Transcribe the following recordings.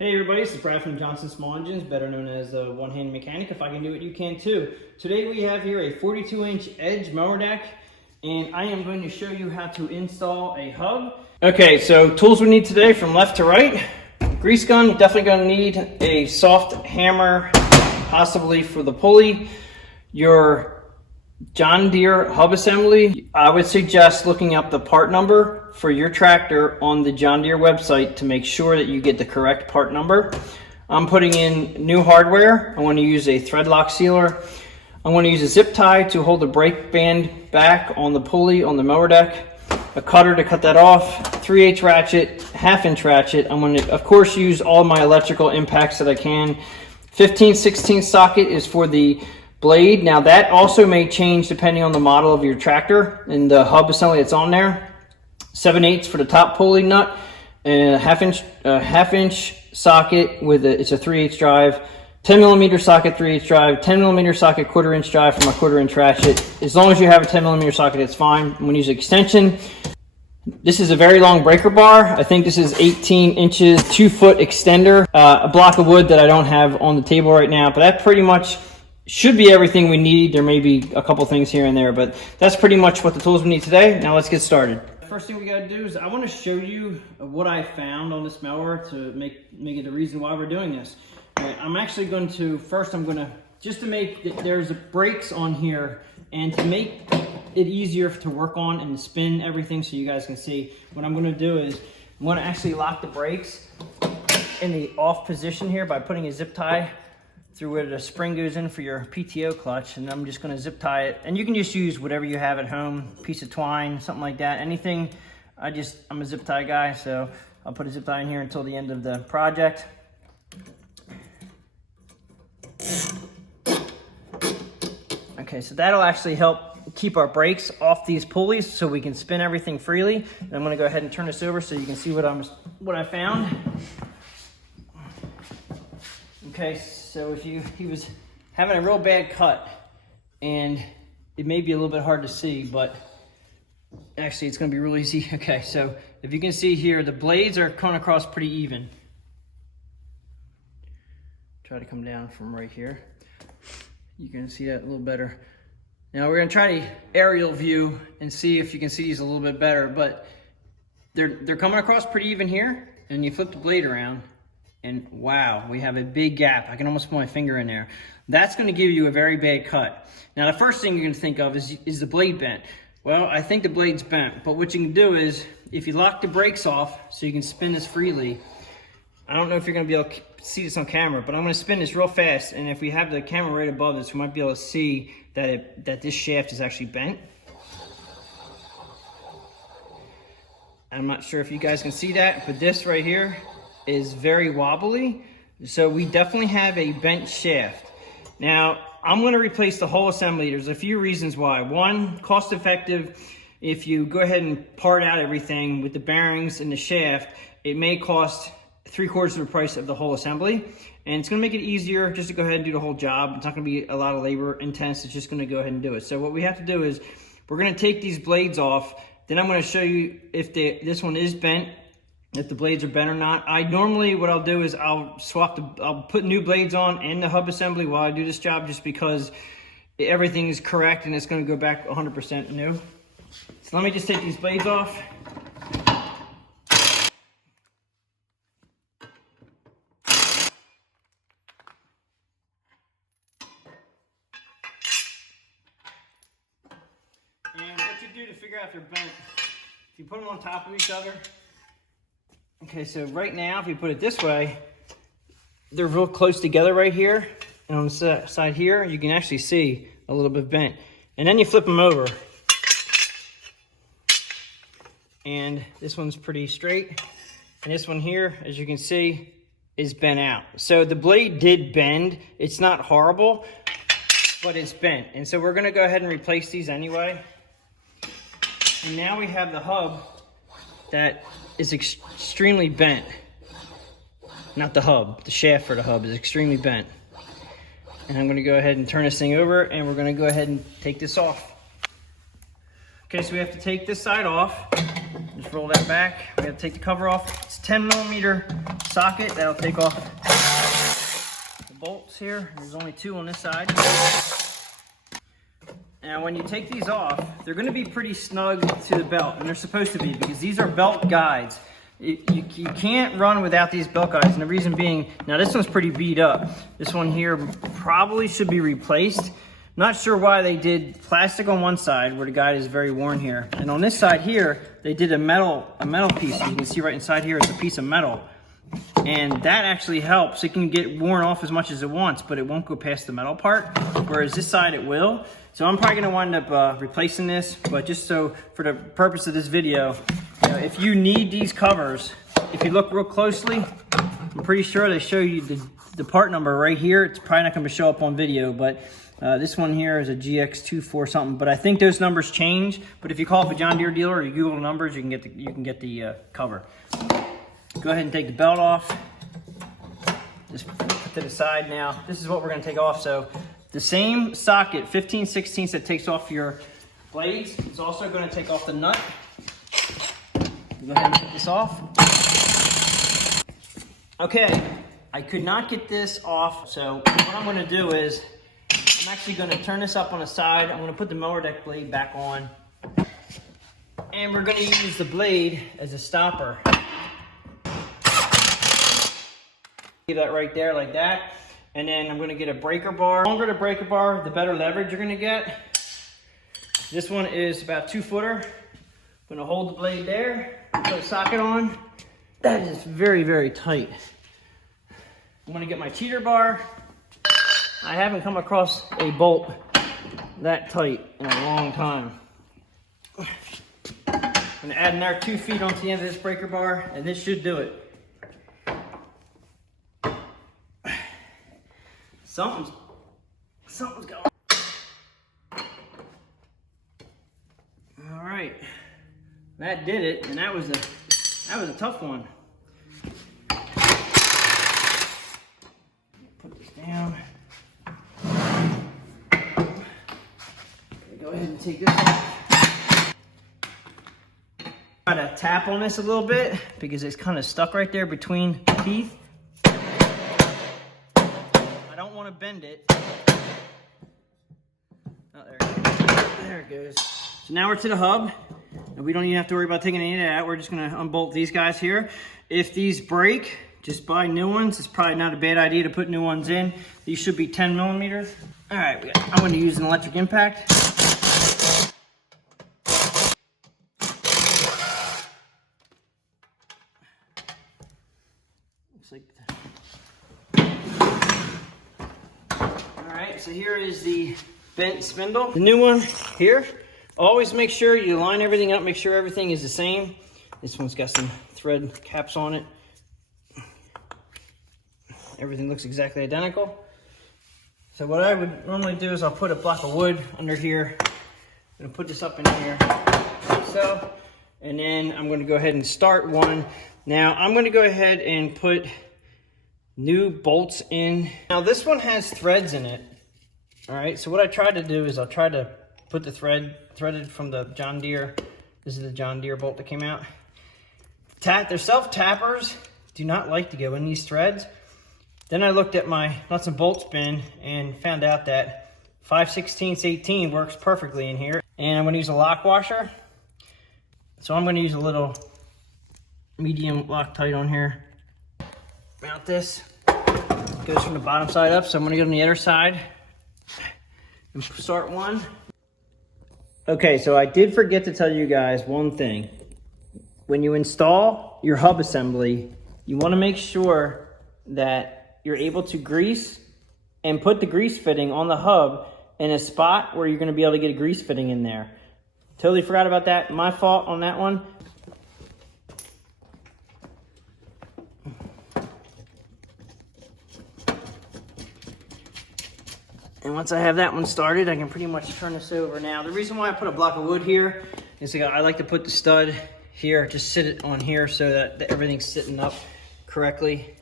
Hey everybody, this is Brad from Johnson Small Engines, better known as the One-Hand Mechanic. If I can do it, you can too. Today we have here a 42-inch edge mower deck, and I am going to show you how to install a hub. Okay, so tools we need today from left to right. Grease gun, definitely going to need a soft hammer, possibly for the pulley. Your John Deere hub assembly. I would suggest looking up the part number for your tractor on the John Deere website to make sure that you get the correct part number. I'm putting in new hardware. I want to use a thread lock sealer. I want to use a zip tie to hold the brake band back on the pulley on the mower deck, a cutter to cut that off, 3/8 ratchet, 1/2 inch ratchet. I'm going to, of course, use all my electrical impacts that I can. 15/16 socket is for the blade. Now that also may change depending on the model of your tractor and the hub assembly that's on there. 7/8 for the top pulley nut, and a 1/2 inch socket with it's a 3/8 drive, 10mm socket 3/8 drive, 10mm socket 1/4 inch drive for my 1/4 inch ratchet. As long as you have a 10mm socket, it's fine. I'm going to use an extension. This is a very long breaker bar. I think this is 18 inches, 2-foot extender, a block of wood that I don't have on the table right now, but that pretty much should be everything we need. There may be a couple things here and there, but that's pretty much what the tools we need today. Now let's get started. First thing we gotta do is I wanna show you what I found on this mower to make it the reason why we're doing this. I'm actually going to, first I'm gonna, just to make, there's brakes on here, and to make it easier to work on and spin everything so you guys can see, what I'm gonna do is I'm gonna actually lock the brakes in the off position here by putting a zip tie through where the spring goes in for your PTO clutch, and I'm just going to zip tie it. And you can just use whatever you have at home, piece of twine, something like that, anything. I'm a zip tie guy, so I'll put a zip tie in here until the end of the project. Okay, so that'll actually help keep our brakes off these pulleys so we can spin everything freely. And I'm going to go ahead and turn this over so you can see what I found. Okay, so if he was having a real bad cut, and it may be a little bit hard to see, but actually it's going to be really easy. Okay, so if you can see here, the blades are coming across pretty even. Try to come down from right here. You can see that a little better. Now we're going to try the aerial view and see if you can see these a little bit better, but they're coming across pretty even here, and you flip the blade around, and wow, we have a big gap. I can almost put my finger in there. That's going to give you a very bad cut. Now the first thing you're going to think of is the blade bent. Well, I think the blade's bent, but what you can do is, if you lock the brakes off so you can spin this freely, I don't know if you're going to be able to see this on camera, but I'm going to spin this real fast, and if we have the camera right above this, we might be able to see that this shaft is actually bent. I'm not sure if you guys can see that, but this right here is very wobbly, so we definitely have a bent shaft. Now I'm going to replace the whole assembly. There's a few reasons why. One, cost effective. If you go ahead and part out everything with the bearings and the shaft, it may cost 3/4 of the price of the whole assembly, and it's going to make it easier just to go ahead and do the whole job. It's not going to be a lot of labor intense. It's just going to go ahead and do it. So what we have to do is we're going to take these blades off. Then I'm going to show you if this one is bent, if the blades are bent or not. What I'll do is I'll put new blades on and the hub assembly while I do this job, just because everything is correct and it's going to go back 100% new. So let me just take these blades off. And what you do to figure out if they're bent, if you put them on top of each other. Okay, so right now, if you put it this way, they're real close together right here. And on the side here, you can actually see a little bit bent. And then you flip them over. And this one's pretty straight. And this one here, as you can see, is bent out. So the blade did bend. It's not horrible, but it's bent. And so we're gonna go ahead and replace these anyway. And now we have the hub that is extremely bent. Not the hub, the shaft for the hub is extremely bent. And I'm gonna go ahead and turn this thing over, and we're gonna go ahead and take this off. Okay, so we have to take this side off. There's Just roll that back. We gotta take the cover off. It's a 10mm socket. That'll take off the bolts here. There's only 2 on this side. Now when you take these off, they're gonna be pretty snug to the belt, and they're supposed to be, because these are belt guides. You can't run without these belt guides, and the reason being, now this one's pretty beat up. This one here probably should be replaced. Not sure why they did plastic on one side where the guide is very worn here. And on this side here, they did a metal piece. You can see right inside here, it's a piece of metal. And that actually helps. It can get worn off as much as it wants, but it won't go past the metal part, whereas this side it will. So I'm probably gonna wind up replacing this, but just so for the purpose of this video, if you need these covers, if you look real closely, I'm pretty sure they show you the part number right here. It's probably not gonna show up on video, but this one here is a GX24 something, but I think those numbers change. But if you call up a John Deere dealer or you Google the numbers, you can get the cover. Go ahead and take the belt off. Just put to the side now. This is what we're gonna take off. So the same socket, 15/16 that takes off your blades, it's also gonna take off the nut. Go ahead and take this off. Okay, I could not get this off, so what I'm gonna do is, I'm actually gonna turn this up on the side. I'm gonna put the mower deck blade back on, and we're gonna use the blade as a stopper. Leave that right there like that. And then I'm gonna get a breaker bar. The longer the breaker bar, the better leverage you're gonna get. This one is about 2-footer. I'm gonna hold the blade there, put a socket on. That is very, very tight. I'm gonna get my cheater bar. I haven't come across a bolt that tight in a long time. I'm gonna add another 2 feet onto the end of this breaker bar, and this should do it. Something's going. All right, that did it, and that was a tough one. Put this down. Go ahead and take this off. Try to tap on this a little bit because it's kind of stuck right there between the teeth. I don't want to bend it. Oh, there it goes. There it goes. So now we're to the hub, and we don't even have to worry about taking any of that. We're just gonna unbolt these guys here. If these break, just buy new ones. It's probably not a bad idea to put new ones in. These should be 10mm. All right, I'm gonna use an electric impact. Looks like all right, so here is the bent spindle. The new one here. Always make sure you line everything up, make sure everything is the same. This one's got some thread caps on it. Everything looks exactly identical. So what I would normally do is I'll put a block of wood under here. I'm gonna put this up in here, like so. And then I'm gonna go ahead and start one. Now I'm gonna go ahead and put new bolts in. Now this one has threads in it. All right, so what I try to do is I'll try to put the threaded from the John Deere. This is the John Deere bolt that came out. They're self-tappers. Do not like to go in these threads. Then I looked at my nuts and bolts bin and found out that 5/16 works perfectly in here. And I'm gonna use a lock washer. So I'm gonna use a little medium Loctite on here. Mount this. It goes from the bottom side up, so I'm gonna go on the other side and start one. Okay, so I did forget to tell you guys one thing. When you install your hub assembly, you want to make sure that you're able to grease and put the grease fitting on the hub in a spot where you're going to be able to get a grease fitting in there. Totally forgot about that. My fault on that one. And once I have that one started, I can pretty much turn this over. Now, the reason why I put a block of wood here is I like to put the stud here, just sit it on here so that everything's sitting up correctly.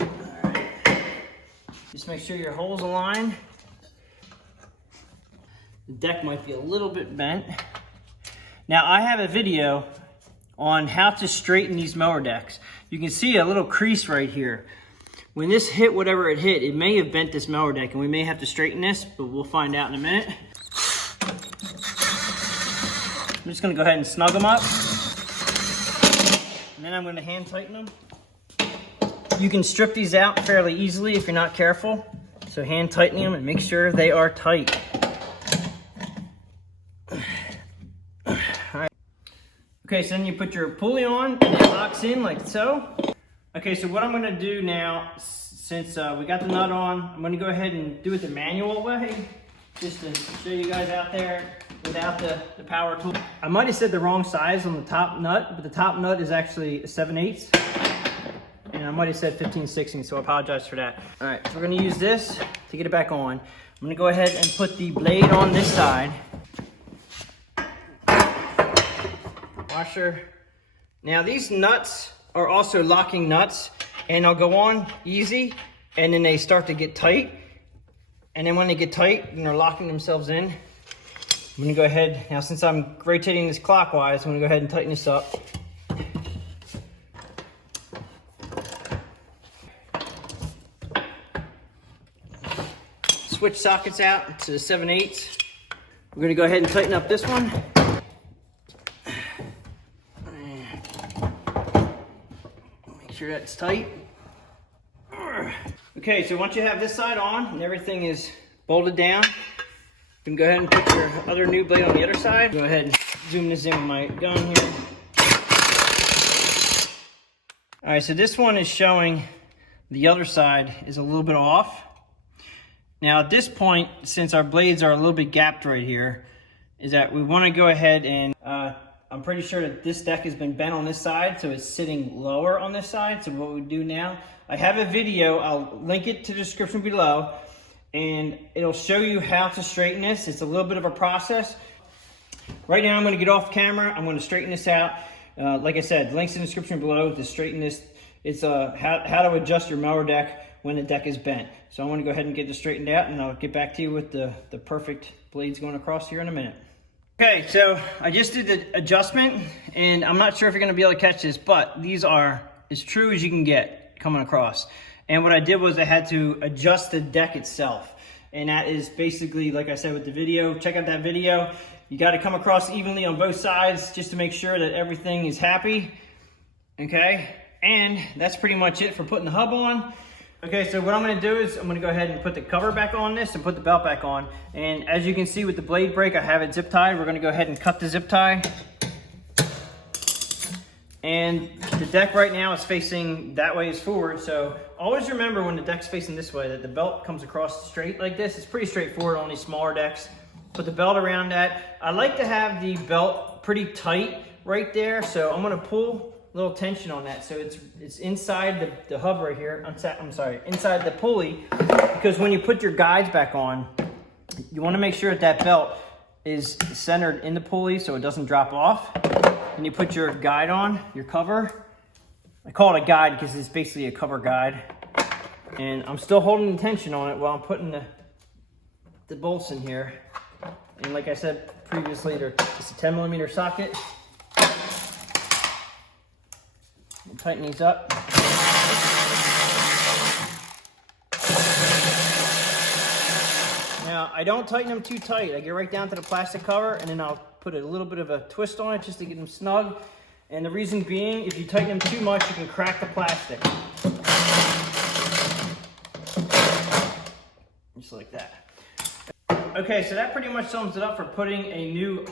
All right. Just make sure your holes align. The deck might be a little bit bent. Now I have a video on how to straighten these mower decks. You can see a little crease right here. When this hit whatever it hit, it may have bent this mower deck and we may have to straighten this, but we'll find out in a minute. I'm just gonna go ahead and snug them up. And then I'm gonna hand tighten them. You can strip these out fairly easily if you're not careful. So hand tightening them and make sure they are tight. All right. Okay, so then you put your pulley on and it locks in like so. Okay, so what I'm gonna do now, since we got the nut on, I'm gonna go ahead and do it the manual way, just to show you guys out there without the power tool. I might have said the wrong size on the top nut, but the top nut is actually a 7/8. And I might have said 15/16, so I apologize for that. All right, so we're gonna use this to get it back on. I'm gonna go ahead and put the blade on this side. Washer. Now these nuts are also locking nuts, and they'll go on easy, and then they start to get tight. And then when they get tight and they're locking themselves in, I'm gonna go ahead, now since I'm rotating this clockwise, I'm gonna go ahead and tighten this up. Switch sockets out to the 7/8. We're gonna go ahead and tighten up this one. Make sure that's tight. Okay, so once you have this side on and everything is bolted down, you can go ahead and put your other new blade on the other side. Go ahead and zoom this in with my gun here. All right, so this one is showing the other side is a little bit off. Now at this point, since our blades are a little bit gapped right here, is that we want to go ahead and, I'm pretty sure that this deck has been bent on this side, so it's sitting lower on this side. So what we do now, I have a video, I'll link it to the description below, and it'll show you how to straighten this. It's a little bit of a process. Right now I'm going to get off camera, I'm going to straighten this out. Like I said, links in the description below to straighten this. It's how to adjust your mower deck when the deck is bent. So I want to go ahead and get this straightened out, and I'll get back to you with the perfect blades going across here in a minute. Okay, so I just did the adjustment, and I'm not sure if you're going to be able to catch this, but these are as true as you can get coming across. And what I did was I had to adjust the deck itself. And that is basically, like I said with the video, check out that video. You got to come across evenly on both sides just to make sure that everything is happy. Okay, and that's pretty much it for putting the hub on. Okay, so what I'm gonna do is I'm gonna go ahead and put the cover back on this and put the belt back on. And as you can see with the blade brake, I have it zip tied. We're gonna go ahead and cut the zip tie. And the deck right now is facing that way is forward. So always remember when the deck's facing this way that the belt comes across straight like this. It's pretty straightforward on these smaller decks. Put the belt around that. I like to have the belt pretty tight right there. So I'm gonna pull a little tension on that, so it's inside the hub right here. I'm sorry, inside the pulley, because when you put your guides back on, you want to make sure that that belt is centered in the pulley so it doesn't drop off. And you put your guide on, your cover. I call it a guide because it's basically a cover guide. And I'm still holding the tension on it while I'm putting the bolts in here. And like I said previously, it's a 10mm socket. We'll tighten these up. Now, I don't tighten them too tight. I get right down to the plastic cover, and then I'll put a little bit of a twist on it just to get them snug. And the reason being, if you tighten them too much, you can crack the plastic. Just like that. Okay, so that pretty much sums it up for putting a new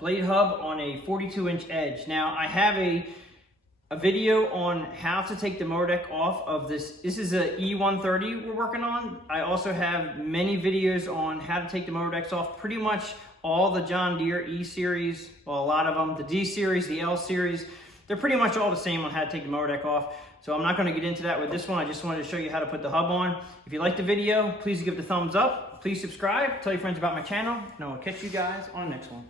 blade hub on a 42-inch edge. Now, I have a video on how to take the mower deck off of this. This is a E130 we're working on. I also have many videos on how to take the mower decks off. Pretty much all the John Deere E series, well, a lot of them, the D series, the L series, they're pretty much all the same on how to take the mower deck off. So I'm not going to get into that with this one. I just wanted to show you how to put the hub on. If you liked the video, please give it a thumbs up. Please subscribe, tell your friends about my channel, and I will catch you guys on the next one.